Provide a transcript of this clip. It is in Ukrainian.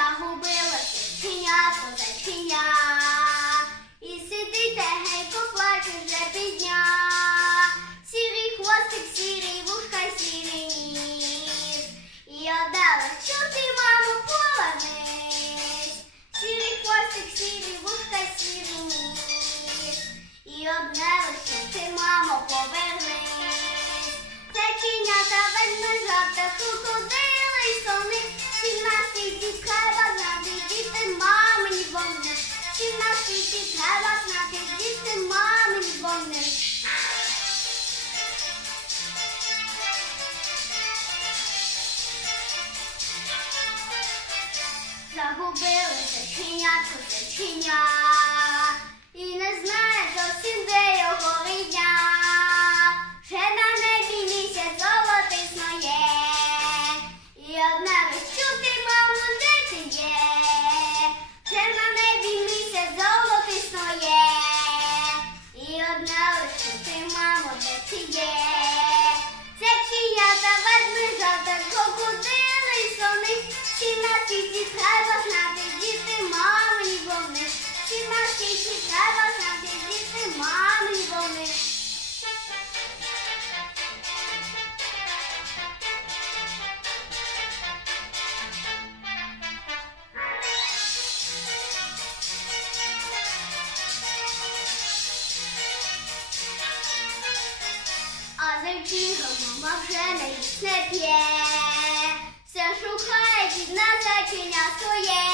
загубили. треба знати, звідти мамі дзвонить. Загубилися чинятко, чиня, і не Łazienki chodzą możemy i sklepie. Chcę szukać na takie miasto jest.